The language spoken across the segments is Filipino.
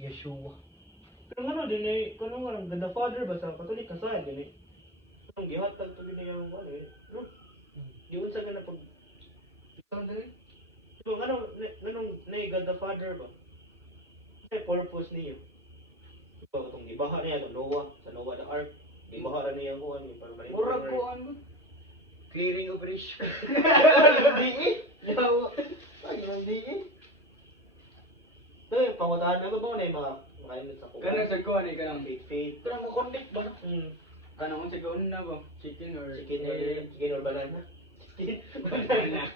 Yeshua. Pero ano din eh, kung ano nga, ganda father ba sa Katolik kasayad din eh. Ang gihatag to din yung ano eh. No? Yun sa ganda pag... Isang din eh. So, ganong God the Father ba? Ano purpose niyo? Ito, itong ibaha niya, itong Noah, sa Noah the Ark. Ibaha na niya ko, ano, para malimit. Murag ko ano? Clearing operation. Hindi eh. Yawa. Hindi eh. Ito eh, pangutaan na ba na yung mga makainit sa kuwan? Kanang sa kuwan eh, kanang Faith. kanang mo connect ba? Hmm. Kanang sa kuwan na ba? Chicken or Chicken or banana? Chicken? banana.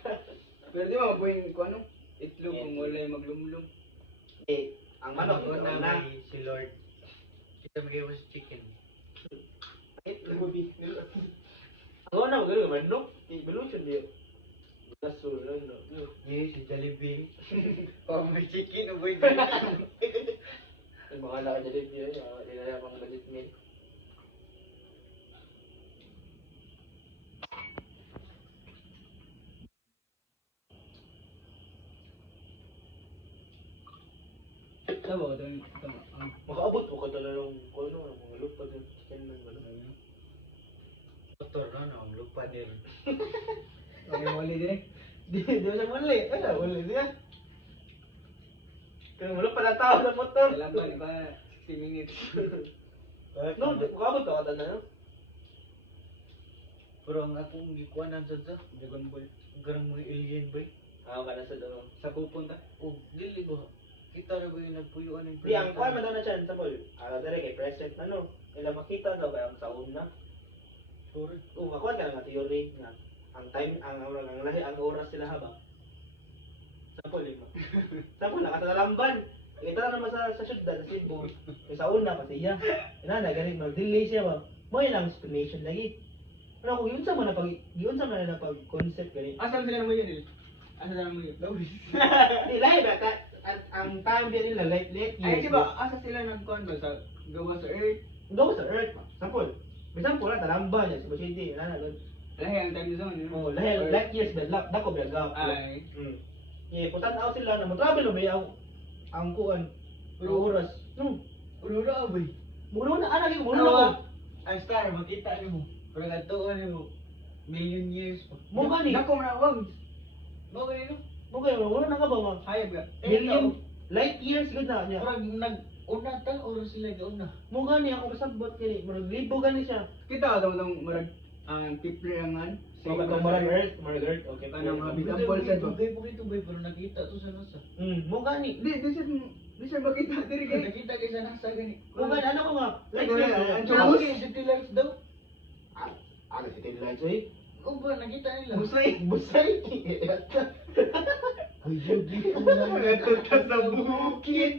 Pero di ba mabuhin ko ano? Itlog kung wala yung maglumlum. Eh, ang manok ito na. Si Lord. Kita magiging was chicken. Itlog bi. Ako na magano manok. Evolution dia. Gasol lang no. Yes, si Jollibee. Oh, may chicken o boy. Ang mga laki dito dia, nila pang legit meal. Tama ito. Makaabot ko kada lang ko no, mga lupa din chicken man ano. Motor na no, lupa din. Okay, wali din eh. Di siya wali. Ano, wali dia. Kaya wala pala tao sa motor. Laban pa 60 minutes. No, makaabot ka kada na. Pero ang akong gikuanan sa Dragon Ball. Garang mga alien ba? Ako ka na sa doon. Sa pupunta. Oh, dili ba? Kita na ba yung nagpuyuan ng Di ang kuan man daw na siya sa ball. Dere kay present ano, ila makita daw kay ang saon na. Sorry. Ako ka nga theory nga ang time ang lahi ang oras sila haba. Sample lima. Sample na katalamban. Kita na naman sa syudad sa Cebu. Yung sa una pa siya. Ina na galing mag-delay siya ba. Mo lang explanation lagi. Ano kung yun sa man na pag concept gani. Asan sila mo yun eh? Asan sila mo yun? Lawis. Di lahi ba at ang time din nila late years. Ay, di ba? Asa sila nagkuhan ba sa gawa sa Earth? Gawa sa Earth. Sample. May sample na talamban niya sa City. Ana na. Lahi ang time zone yun. Oh, lahi light years ba dako ba gap. Ay. Punta tao sila na mo-travel ba ang kuan. Pero oras. No. Ulo na ba? Mulo na ana gyud mulo na. Ang star makita niyo mo. Pero gatuon mo million years pa. Mo gani. Dako na wag. Mo gani no? Mo kay wala na ka ba ma? Hayag ba? Million light years gud na niya. Pero nag-una tal oras sila gauna. Mo gani ako kasabot kini. Murag libo gani siya. Kita daw dong murag ang people angan. Mo ka marag Earth, okay. Kanang mga bitambol sa dugay po kito bay pero nakita to sa nasa. Mo gani. Di siya makita diri kay. Nakita kay sa nasa gani. Mo gani ano ko nga? Light Ang years. churros city lights daw. Ano si Tim Lights oy? O ba nakita nila? Busay. Ay, hindi ko na Natuta sa bukid.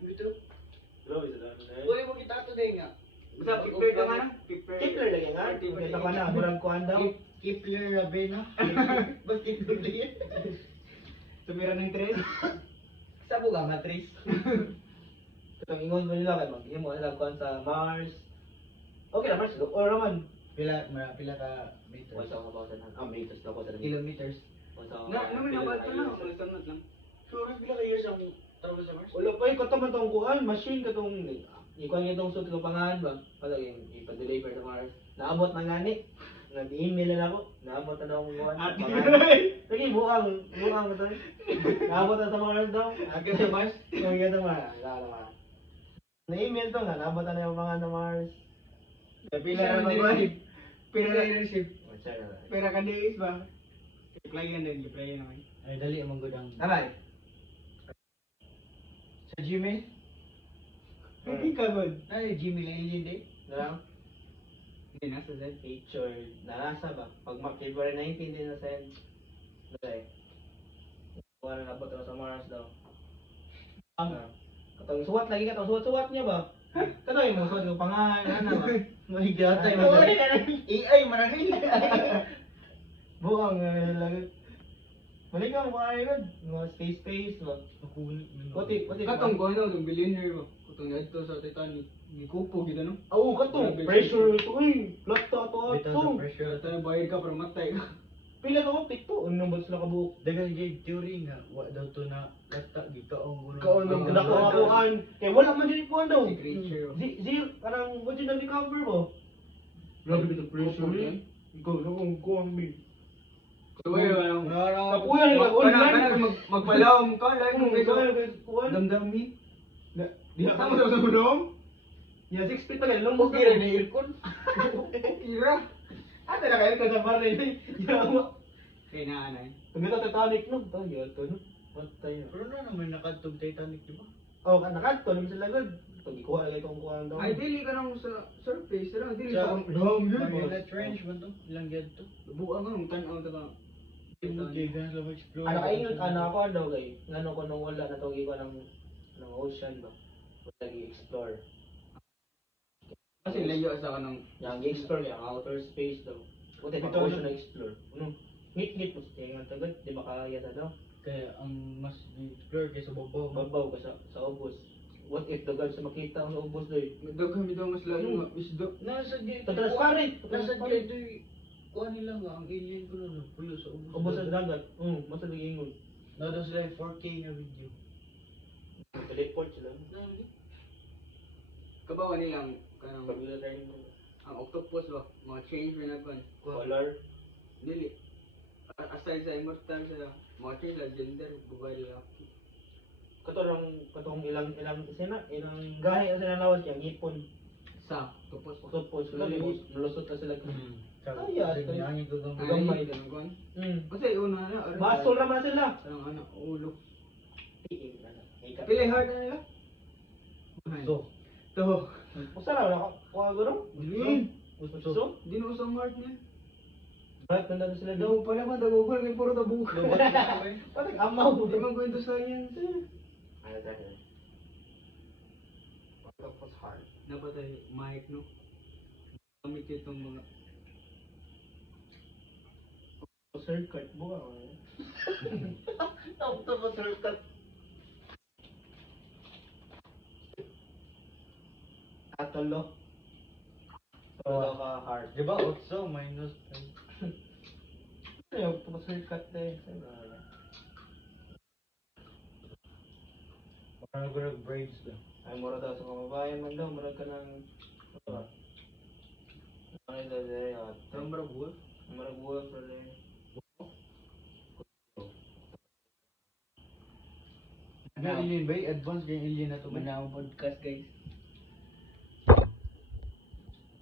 Bito. Bro, isa lang na. Uy mo kita to day nga. Basta Kipler ka nga na? Kipler lagi nga? Kita ka na, murag kuhan daw. Kipler Ravena. Bakit doble? Tumira ng tres. Sabo ka matris. Itong ingon mo nila kay mag-imo nila kuhan sa Mars. Okay na Mars, or naman. Pila ka meters. Wala ka ba sa meters daw ko sa Kilometers. Naman na ba ito na? Malasangit lang. Sure, pila ka years ang travel sa Mars? Wala pa yung kataman tong kuhan, machine katong ikuan itong suit ko pangahan ba? Pala yung ipa-deliver sa Mars. Naabot na ngani. Nag-email na ako. Naabot na daw ang kuhan. Sige, buang ito. Naabot na sa Mars daw. Agad sa Mars? Yung ito Mars. Na-email to nga, naabot na yung mga sa Mars. Pila na mag-receive. Pila na receive. Pera Pera ka days ba? Replyan din, replyan naman. Ay, dali amang gudang. Aray. Sa Gmail? Hindi ka good. Ay, Gmail ang alien day? Narang? Hindi nasa Z. Featured. Narasa ba? Pag February 19 din na send. Okay. Wala na abot na sa Mars daw. Katong suwat lagi katong suwat niya ba? Katong yung suwat yung pangalan, ano ba? Mahigatan mo. AI mananay. Buang lagi. Balik ka mga ayun, mga space ba? Puti. Katong ko ano, yung billionaire mo. Katong dito sa Titanic. Gikupo gito no? Oo, katong pressure ito eh. Plata to. Pressure. Tayo bayad ka para matay ka. Pila ka mo pito, unong ba sila kabuok? Dagan jay theory nga wa daw to na lata gikaong ulo. Kaon ng dako nga kuhan. Kay wala man dili kuhan daw. Si creature. Zero, kanang what you na recover mo? Grabe ka pressure ni. Ikaw na kung kuhan mi. Suwayo, anong... Kapuyan nila online. Magpalawam ka, like mo Kung kayo. kuhan. Damdami. Di na Sama sa gulong? Ya 6 feet lang long Okay rin na aircon. Ira. Ate na kayo ka sa baril ni. Yawa. Kaya naanay. Kung ito Titanic no, tayo to no. Matay na. Pero na naman nakadtog Titanic, di ba? Oh, kanakadto naman sila gud. Pag ikuha lagi itong kuha daw. Ay, dili ka nang sa surface. Sira, dili Sa sa... Marina Trench man to. Ilang gyud to. Buka ka nung tanaw ka ba? Hindi gigan lang explore. Ano kaingon ako daw kay ngano ko nung wala na tawag ko ng ocean ba. Lagi explore. Kasi layo sa kanang... Yang explore yang outer space daw. Buti Ito, pa ocean na explore. Ano? Ngit-ngit mo sa nga tagad, di makaya sa daw. Kaya ang mas explore kaysa babaw. Babaw ka sa ubos. What if the gods makita ang ubos doy? Daghan bitaw mas layo nga. Isda. Nasa gate. Transparent. Nasa gate kuha nila nga ang alien ko nun. Pulo sa ubos. Ubos sa dagat. Masa nagingon. Nado sila yung 4K nga video. Teleport sila. Kabawa nilang kanang... Pagila tayo mo. Ang octopus ba? Mga change na nagpan. Color. Dili. Aside sa immortal sila, mga change la gender, babae lalaki. Katong ilang ilang gahi ang sinanawas yang ipon. Sa octopus. Octopus. Sila malusot na sila. Ay, Ay, ang ito kang Gamay din kon. Kasi una na. Basol naman sila. Ang ano, ulo. Pili Pili hard na nila. So, To. Usa ra wala ka kuha guro? Dili. So, Di na usang hard niya. right tanda na sila daw. Daw pala man dagugol kay puro tabuk. Patag amaw. Di man kwento science. Ano ta? Octopus hard. Napatay mic no. Gamit itong mga Circuit buka. Octopus circuit. Atolo. Atolo ka hard. di ba? Also, minus. Ayaw, pumasirkat na eh. Parang ko nag-braids ba? Ay, mura daw sa kababayan man daw. Mura ka ng... Ano ba? Ano yung dali? tambra buwa. Mura buwa pa rin. Ano alien ba? Advance kayong alien na to ba? Manang podcast guys.